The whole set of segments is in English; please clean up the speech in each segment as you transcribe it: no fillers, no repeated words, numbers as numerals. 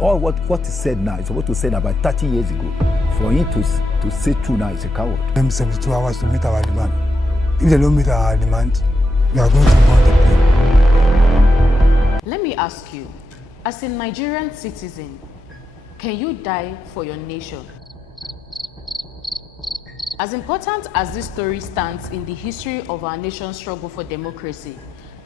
all what is said now is supposed to say about 30 years ago. For him to say true now is a coward. Them 72 hours to meet our demand. If they don't meet our demand, we are going to burn the plane. Let me ask you, as a Nigerian citizen, can you die for your nation? As important as this story stands in the history of our nation's struggle for democracy,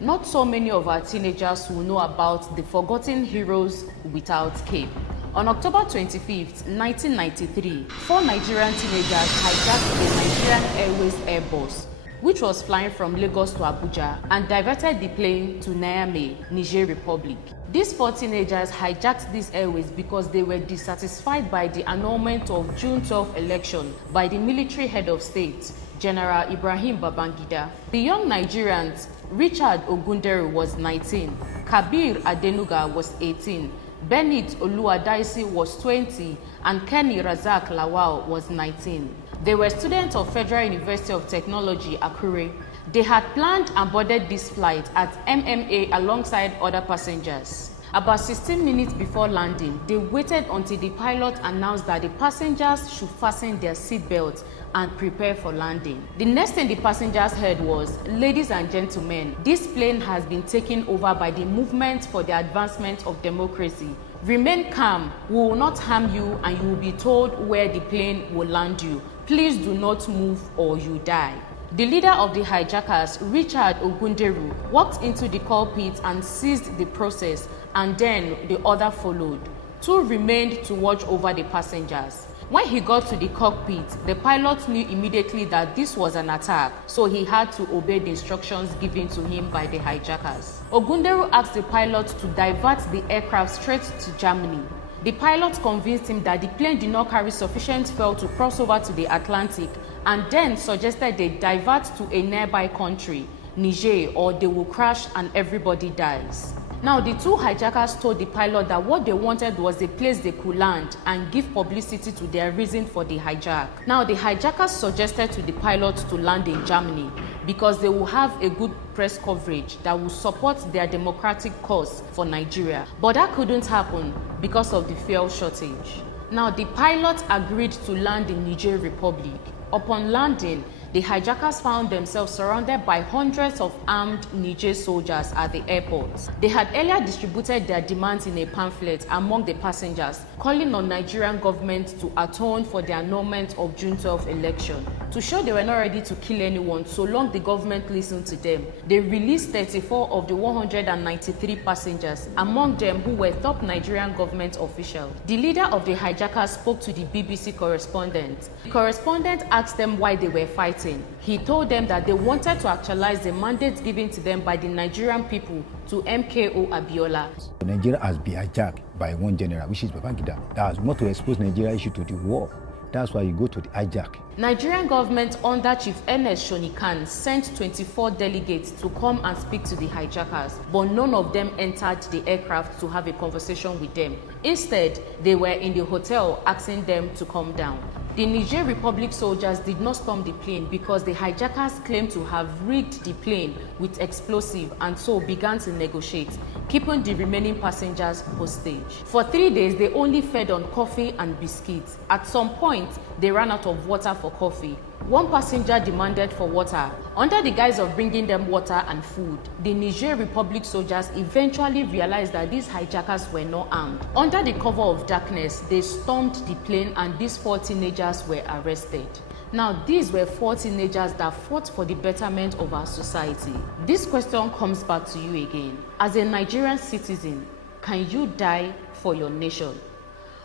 not so many of our teenagers will know about the forgotten heroes without cape. On October 25th, 1993, 4 Nigerian teenagers hijacked the Nigerian Airways airbus, which was flying from Lagos to Abuja, and diverted the plane to Niamey, Niger Republic. These 4 teenagers hijacked these airways because they were dissatisfied by the annulment of June 12 election by the military head of state, General Ibrahim Babangida. The young Nigerians, Richard Ogunderu was 19, Kabir Adenuga was 18, Benneth Oluwadaisi was 20, and Kenny Razak-Lawal was 19. They were students of Federal University of Technology, Akure. They had planned and boarded this flight at MMA alongside other passengers. About 16 minutes before landing, they waited until the pilot announced that the passengers should fasten their seatbelts and prepare for landing. The next thing the passengers heard was, "Ladies and gentlemen, this plane has been taken over by the Movement for the Advancement of Democracy. Remain calm, we will not harm you, and you will be told where the plane will land you. Please do not move or you die." The leader of the hijackers, Richard Ogunderu, walked into the cockpit and seized the process, and then the order followed. 2 remained to watch over the passengers. When he got to the cockpit, the pilot knew immediately that this was an attack, so he had to obey the instructions given to him by the hijackers. Ogunderu asked the pilot to divert the aircraft straight to Germany. The pilot convinced him that the plane did not carry sufficient fuel to cross over to the Atlantic, and then suggested they divert to a nearby country, Niger, or they will crash and everybody dies. Now, the 2 hijackers told the pilot that what they wanted was a place they could land and give publicity to their reason for the hijack. Now, the hijackers suggested to the pilot to land in Germany because they will have a good press coverage that will support their democratic cause for Nigeria. But that couldn't happen because of the fuel shortage. Now, the pilot agreed to land in Niger Republic. Upon landing, the hijackers found themselves surrounded by hundreds of armed Niger soldiers at the airport. They had earlier distributed their demands in a pamphlet among the passengers, calling on Nigerian government to atone for the annulment of June 12 election. To show they were not ready to kill anyone so long the government listened to them, they released 34 of the 193 passengers, among them who were top Nigerian government officials. The leader of the hijackers spoke to the BBC correspondent. The correspondent asked them why they were fighting. He told them that they wanted to actualize the mandate given to them by the Nigerian people to MKO Abiola. Nigeria has been hijacked by one general, which is Babangida. That was not to expose Nigeria issue to the war. That's why you go to the hijack. Nigerian government under Chief Ernest Shonikan sent 24 delegates to come and speak to the hijackers, but none of them entered the aircraft to have a conversation with them. Instead, they were in the hotel asking them to come down. The Niger Republic soldiers did not storm the plane because the hijackers claimed to have rigged the plane with explosive and so began to negotiate, keeping the remaining passengers hostage. For 3 days, they only fed on coffee and biscuits. At some point, they ran out of water for coffee. One passenger demanded for water. Under the guise of bringing them water and food, the Niger Republic soldiers eventually realized that these hijackers were not armed. Under the cover of darkness, they stormed the plane and these 4 teenagers were arrested. Now, these were 4 teenagers that fought for the betterment of our society. This question comes back to you again. As a Nigerian citizen, can you die for your nation?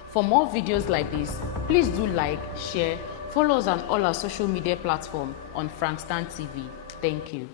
For more videos like this, please do like, share, follow us on all our social media platforms on Frankstan TV. Thank you.